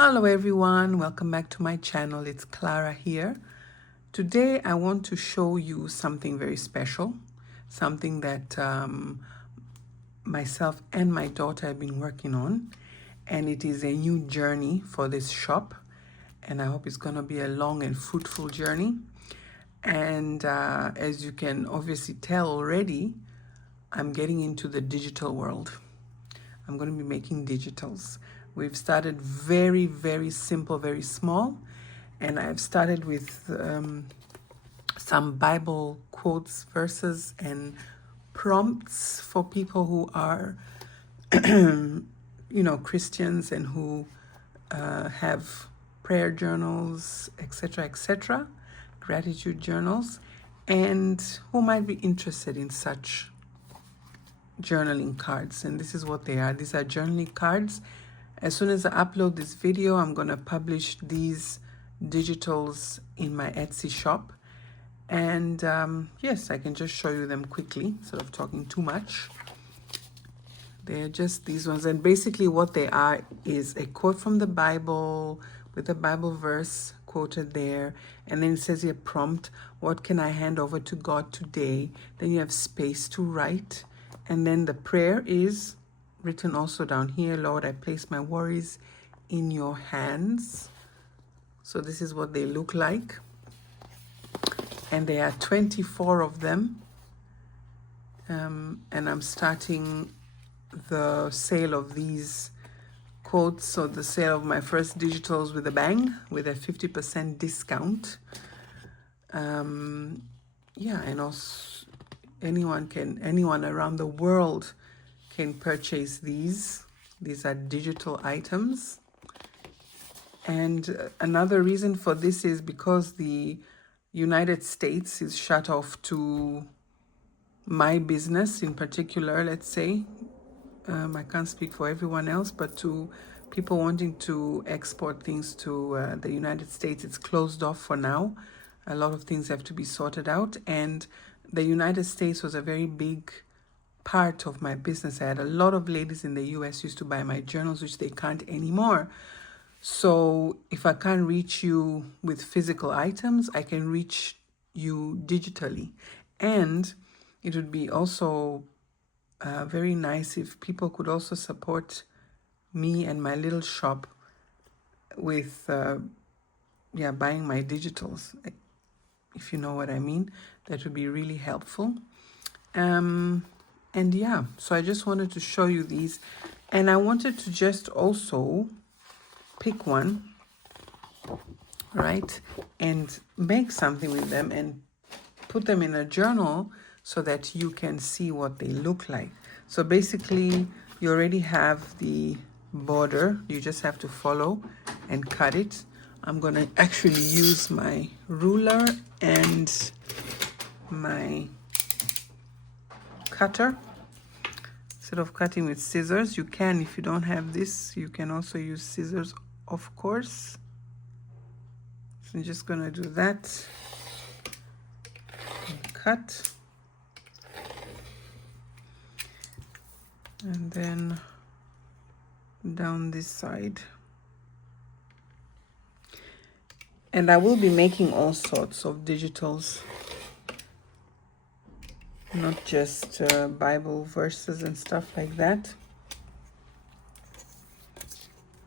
Hello everyone, welcome back to my channel. It's Clara here. Today I want to show you something very special, something that myself and my daughter have been working on, and it is a new journey for this shop, and I hope it's going to be a long and fruitful journey. And as you can obviously tell already, I'm getting into the digital world. I'm going to be making digitals. We've started very, very simple, very small. And I've started with some Bible quotes, verses, and prompts for people who are, Christians and who have prayer journals, etc., gratitude journals, and who might be interested in such journaling cards. And this is what they are. These are journaling cards. As soon as I upload this video, I'm going to publish these digitals in my Etsy shop. And yes, I can just show you them quickly instead of talking too much. They're just these ones. And basically what they are is a quote from the Bible with a Bible verse quoted there. And then it says here, prompt, what can I hand over to God today? Then you have space to write. And then the prayer is written also down here. Lord, I place my worries in your hands. So this is what they look like. And there are 24 of them. And I'm starting the sale of these quotes. So the sale of my first digitals with a bang, with a 50% discount. And also anyone around the world can purchase these. These are digital items. And another reason for this is because the United States is shut off to my business in particular, let's say. I can't speak for everyone else, but to people wanting to export things to the United States, it's closed off for now. A lot of things have to be sorted out. And the United States was a very big part of my business. I had a lot of ladies in the US used to buy my journals, which they can't anymore. So if I can't reach you with physical items, I can reach you digitally. And it would be also very nice if people could also support me and my little shop with buying my digitals, if you know what I mean. That would be really helpful. And yeah, so I just wanted to show you these, and I wanted to just also pick one, right, and make something with them and put them in a journal so that you can see what they look like. So basically, you already have the border. You just have to follow and cut it. I'm going to actually use my ruler and my cutter. Instead of cutting with scissors, you can, if you don't have this, you can also use scissors, of course. So I'm just going to do that. And cut. And then down this side. And I will be making all sorts of digitals, not just Bible verses and stuff like that.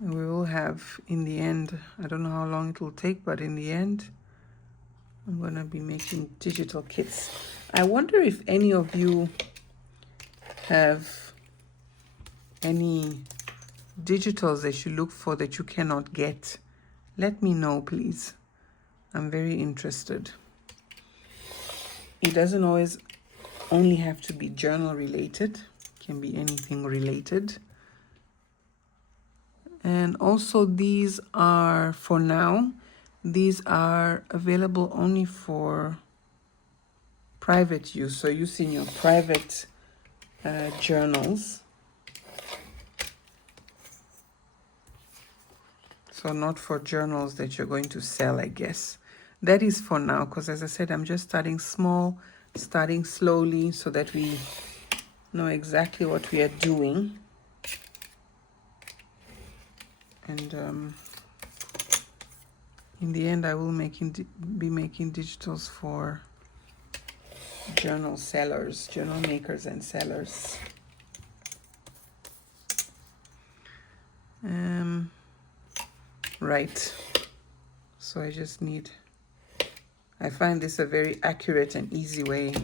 We will have, in the end, I don't know how long it will take, but in the end, I'm going to be making digital kits. I wonder if any of you have any digitals that you look for that you cannot get. Let me know, please. I'm very interested. It doesn't always only have to be journal related. It can be anything related. And also these are, for now, these are available only for private use. So use in your private journals. So not for journals that you're going to sell, I guess. That is for now, because as I said, I'm just starting small, starting slowly so that we know exactly what we are doing. And In the end, I will be making digitals for journal sellers, journal makers and sellers. Right. So I find this a very accurate and easy way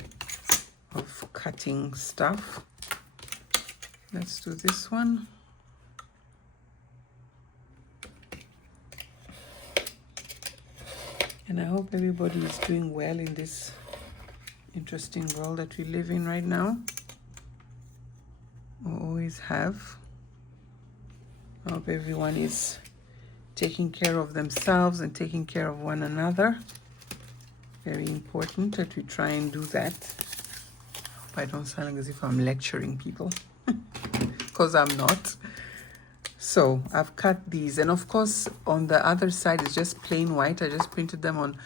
of cutting stuff. Let's do this one. And I hope everybody is doing well in this interesting world that we live in right now, or always have. I hope everyone is taking care of themselves and taking care of one another. Very important that we try and do that. I don't sound as if I'm lecturing people, because I'm not. So I've cut these, and of course on the other side is just plain white. I just printed them on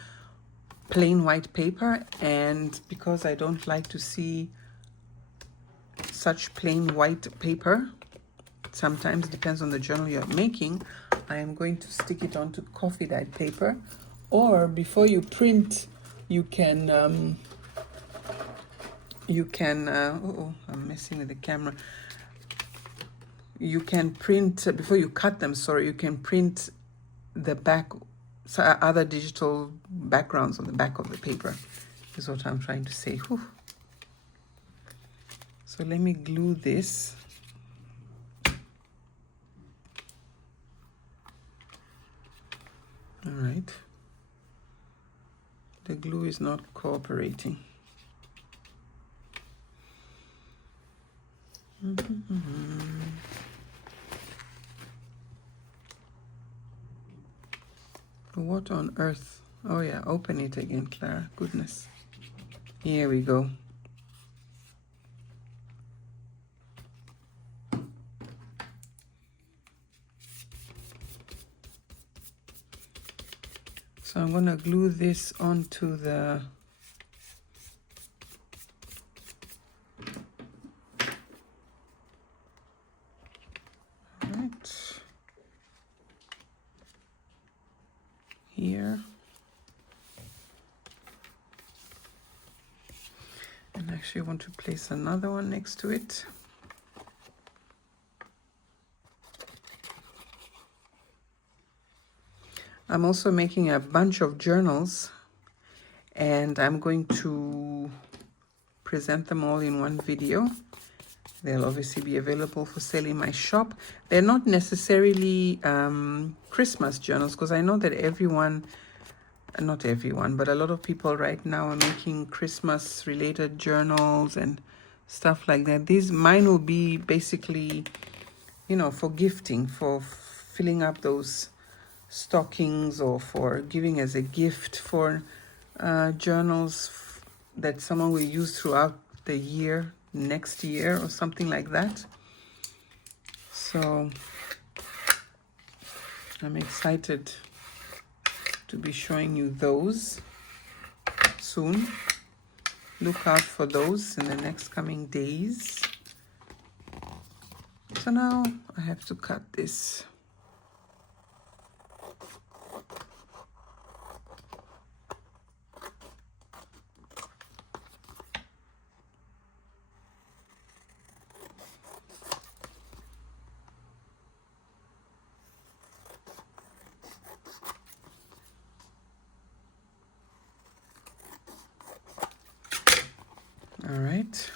plain white paper, and because I don't like to see such plain white paper, sometimes it depends on the journal you're making, I am going to stick it onto coffee dyed paper. Or before you print, you can I'm messing with the camera. You can print, before you cut them, sorry, you can print the back, other digital backgrounds on the back of the paper, is what I'm trying to say. Whew. So let me glue this. All right. The glue is not cooperating. What on earth? Oh yeah, open it again, Clara. Goodness. Here we go. So I'm gonna glue this onto the here, and actually want to place another one next to it. I'm also making a bunch of journals, and I'm going to present them all in one video. They'll obviously be available for sale in my shop. They're not necessarily Christmas journals, because I know that not everyone, but a lot of people right now are making Christmas related journals and stuff like that. Mine will be basically, for gifting, for filling up those stockings, or for giving as a gift, for journals that someone will use throughout the year, next year, or something like that. So I'm excited to be showing you those soon. Look out for those in the next coming days. So now I have to cut this. All right,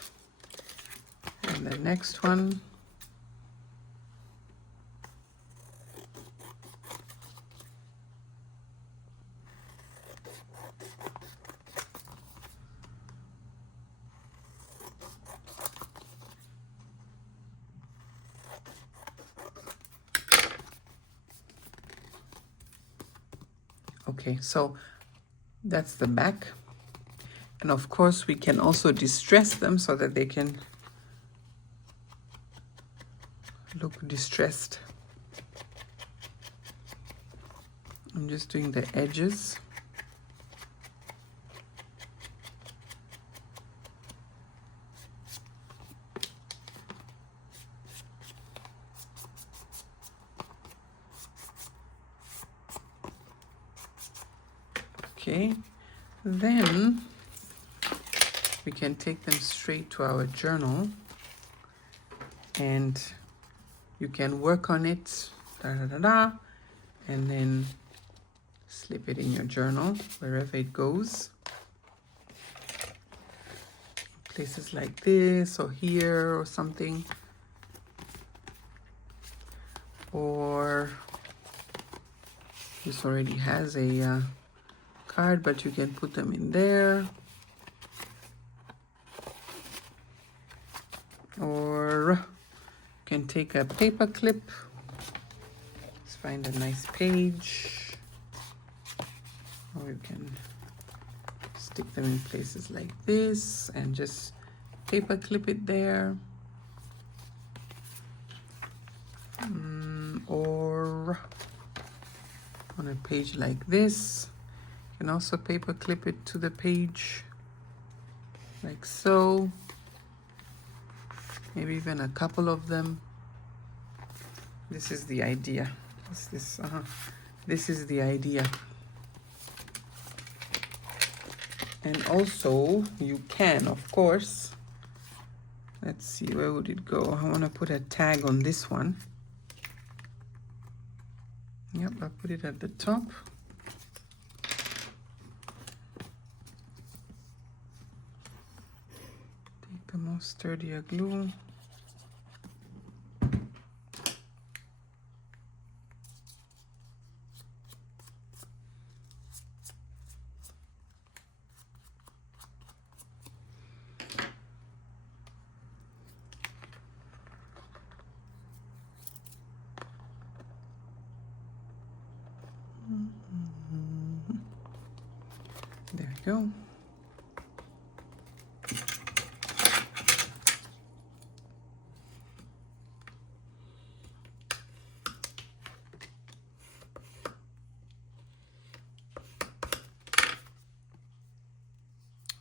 and the next one. Okay, so that's the back. And of course, we can also distress them so that they can look distressed. I'm just doing the edges. Okay, then we can take them straight to our journal, and you can work on it, and then slip it in your journal wherever it goes. Places like this or here or something. Or this already has a card, but you can put them in there. Or you can take a paper clip. Let's find a nice page. Or you can stick them in places like this and just paper clip it there. Or on a page like this, you can also paper clip it to the page like so. Maybe even a couple of them. This is the idea. This is the idea. And also you can, of course, let's see, where would it go? I want to put a tag on this one. Yep, I put it at the top. Take the more sturdier glue. There we go.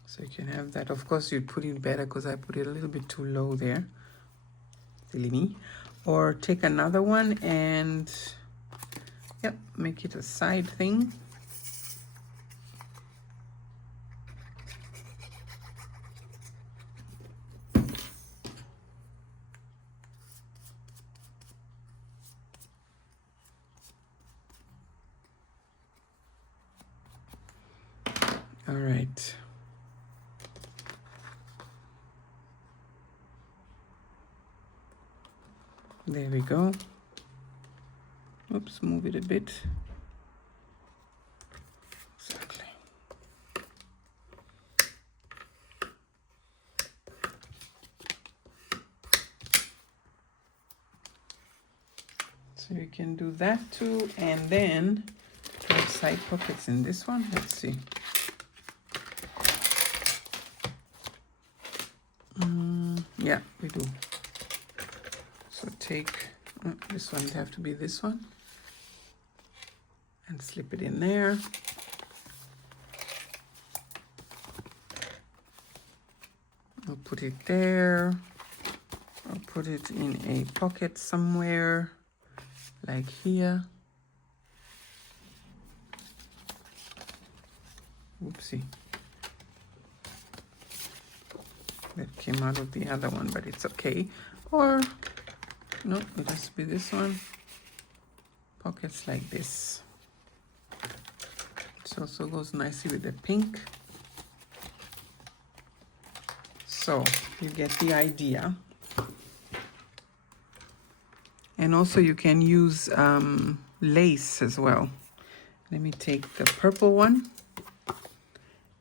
So you can have that. Of course, you'd put it better because I put it a little bit too low there. Silly me. Or take another one and, yep, make it a side thing. All right. There we go. Oops, move it a bit. Exactly. So you can do that too, and then have side pockets in this one. Let's see. Yeah, we do. So take this one, it have to be this one, and slip it in there. I'll put it there. I'll put it in a pocket somewhere, like here. Oopsie. That came out of the other one, but it's okay. Or no, it has to be this one. Pockets like this. It also goes nicely with the pink. So you get the idea. And also you can use lace as well. Let me take the purple one.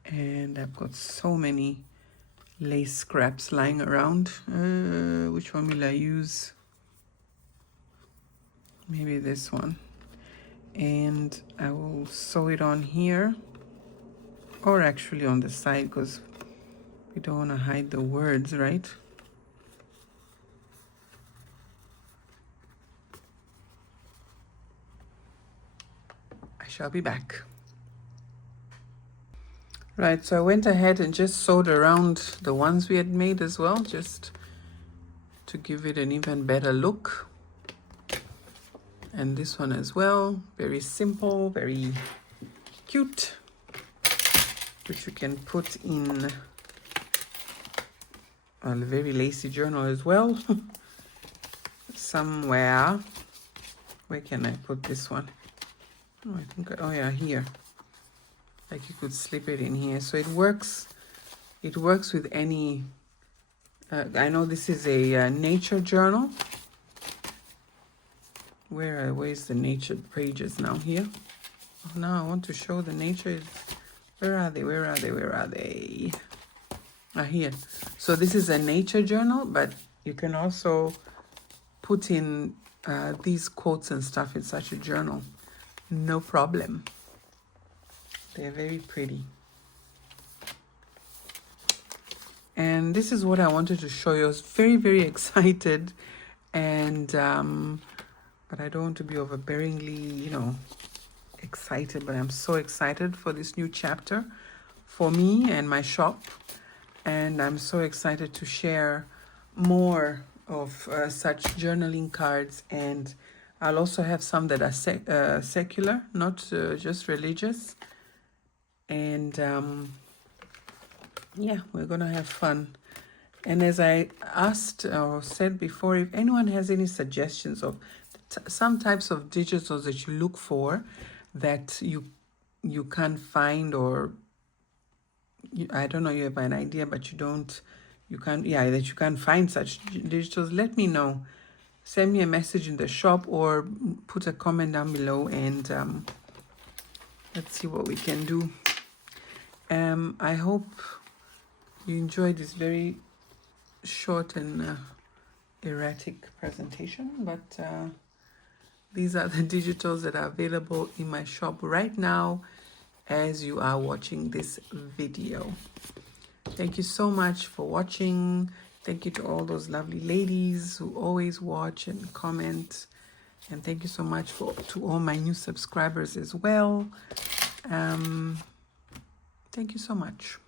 And I've got so many lace scraps lying around. Which one will I use? Maybe this one. And I will sew it on here, or actually on the side, because we don't want to hide the words, right? I shall be back. Right, so I went ahead and just sewed around the ones we had made as well, just to give it an even better look. And this one as well, very simple, very cute. which you can put in a very lacy journal as well. Somewhere. Where can I put this one? Oh, I think, oh yeah, here. Like you could slip it in here. So it works with any, I know this is a nature journal. Where is the nature pages now? Here. Oh, now I want to show the nature. Where are they? Where are they? Where are they? Ah, here. So this is a nature journal, but you can also put in these quotes and stuff in such a journal. No problem. They're very pretty. And this is what I wanted to show you. I was very, very excited, and but I don't want to be overbearingly, you know, excited, but I'm so excited for this new chapter for me and my shop. And I'm so excited to share more of such journaling cards, and I'll also have some that are secular, not just religious. And yeah, we're gonna have fun. And as I asked or said before, if anyone has any suggestions of some types of digitals that you look for that you can't find, or I don't know, you have an idea but that you can't find such digitals, let me know. Send me a message in the shop or put a comment down below, and let's see what we can do. I hope you enjoyed this very short and erratic presentation, but these are the digitals that are available in my shop right now as you are watching this video. Thank you so much for watching. Thank you to all those lovely ladies who always watch and comment. And thank you so much to all my new subscribers as well. Thank you so much.